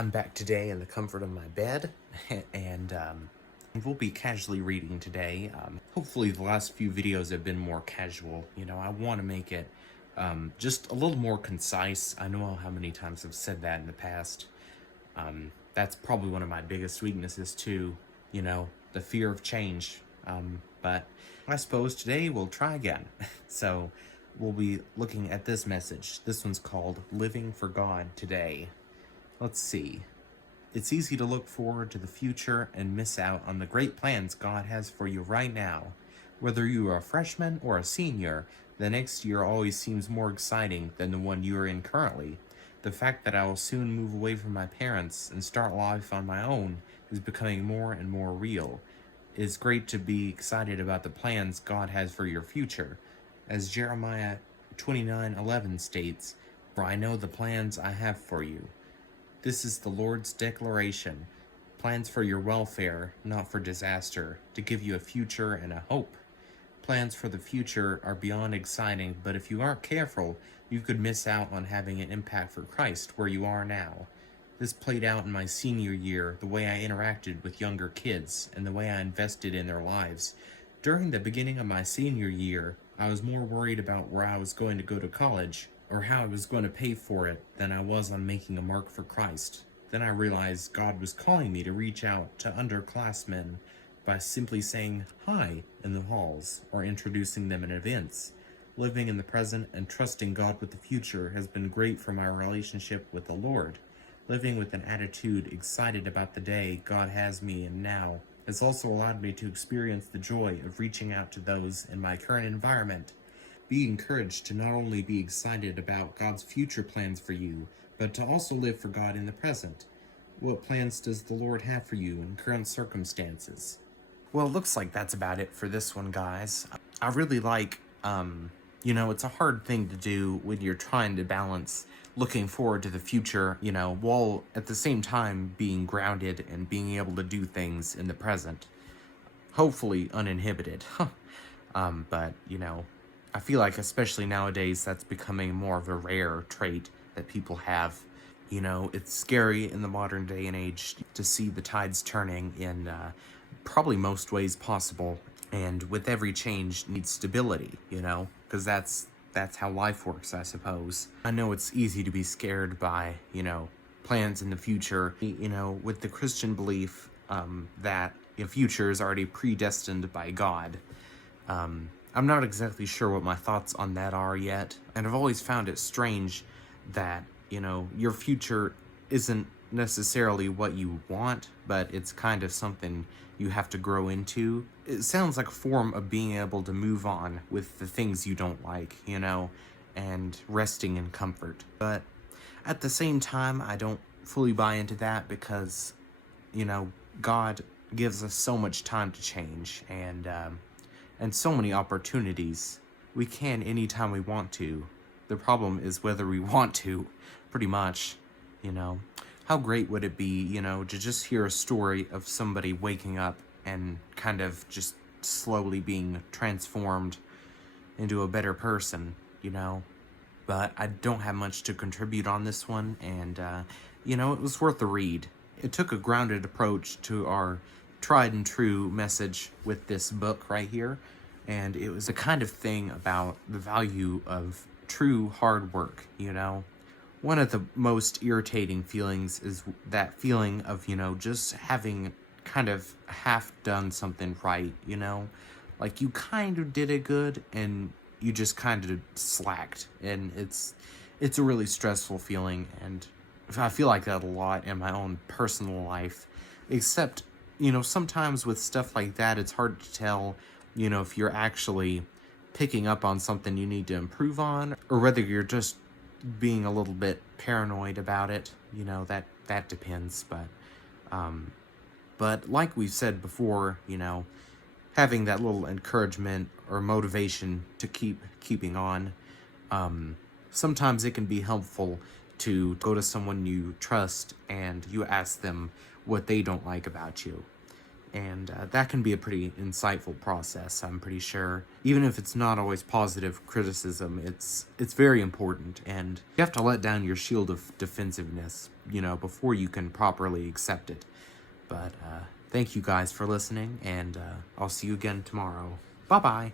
I'm back today in the comfort of my bed, and we'll be casually reading today. Hopefully, the last few videos have been more casual. I want to make it just a little more concise. I know how many times I've said that in the past. That's probably one of my biggest weaknesses, too. The fear of change. But I suppose today we'll try again. So, we'll be looking at this message. This one's called Living for God Today. Let's see. It's easy to look forward to the future and miss out on the great plans God has for you right now. Whether you are a freshman or a senior, the next year always seems more exciting than the one you are in currently. The fact that I will soon move away from my parents and start life on my own is becoming more and more real. It is great to be excited about the plans God has for your future. As Jeremiah 29:11 states, "For I know the plans I have for you." This is the Lord's declaration, plans for your welfare, not for disaster, to give you a future and a hope. Plans for the future are beyond exciting, but if you aren't careful, you could miss out on having an impact for Christ where you are now. This played out in my senior year, the way I interacted with younger kids, and the way I invested in their lives. During the beginning of my senior year, I was more worried about where I was going to go to college, or how I was going to pay for it, than I was on making a mark for Christ. Then I realized God was calling me to reach out to underclassmen by simply saying hi in the halls or introducing them in events. Living in the present and trusting God with the future has been great for my relationship with the Lord. Living with an attitude excited about the day God has me in now has also allowed me to experience the joy of reaching out to those in my current environment. Be encouraged to not only be excited about God's future plans for you, but to also live for God in the present. What plans does the Lord have for you in current circumstances? Well, it looks like that's about it for this one, guys. I really like, it's a hard thing to do when you're trying to balance looking forward to the future, while at the same time being grounded and being able to do things in the present. Hopefully uninhibited. But, I feel like especially nowadays that's becoming more of a rare trait that people have. It's scary in the modern day and age to see the tides turning in probably most ways possible. And with every change needs stability, because that's how life works, I suppose. I know it's easy to be scared by, plans in the future, with the Christian belief that the future is already predestined by God. I'm not exactly sure what my thoughts on that are yet, and I've always found it strange that, your future isn't necessarily what you want, but it's kind of something you have to grow into. It sounds like a form of being able to move on with the things you don't like, and resting in comfort. But at the same time, I don't fully buy into that because, God gives us so much time to change and so many opportunities. We can anytime we want to. The problem is whether we want to, pretty much, How great would it be, to just hear a story of somebody waking up and kind of just slowly being transformed into a better person, But I don't have much to contribute on this one, and, it was worth the read. It took a grounded approach to our tried and true message with this book right here, and it was the kind of thing about the value of true hard work. One of the most irritating feelings is that feeling of, just having kind of half done something right, like you kind of did it good and you just kind of slacked, and it's a really stressful feeling, and I feel like that a lot in my own personal life, except sometimes with stuff like that, it's hard to tell, if you're actually picking up on something you need to improve on, or whether you're just being a little bit paranoid about it. That depends. But like we've said before, having that little encouragement or motivation to keeping on, sometimes it can be helpful to go to someone you trust and you ask them what they don't like about you. And that can be a pretty insightful process, I'm pretty sure. Even if it's not always positive criticism, it's very important, and you have to let down your shield of defensiveness, before you can properly accept it. But thank you guys for listening, and I'll see you again tomorrow. Bye-bye.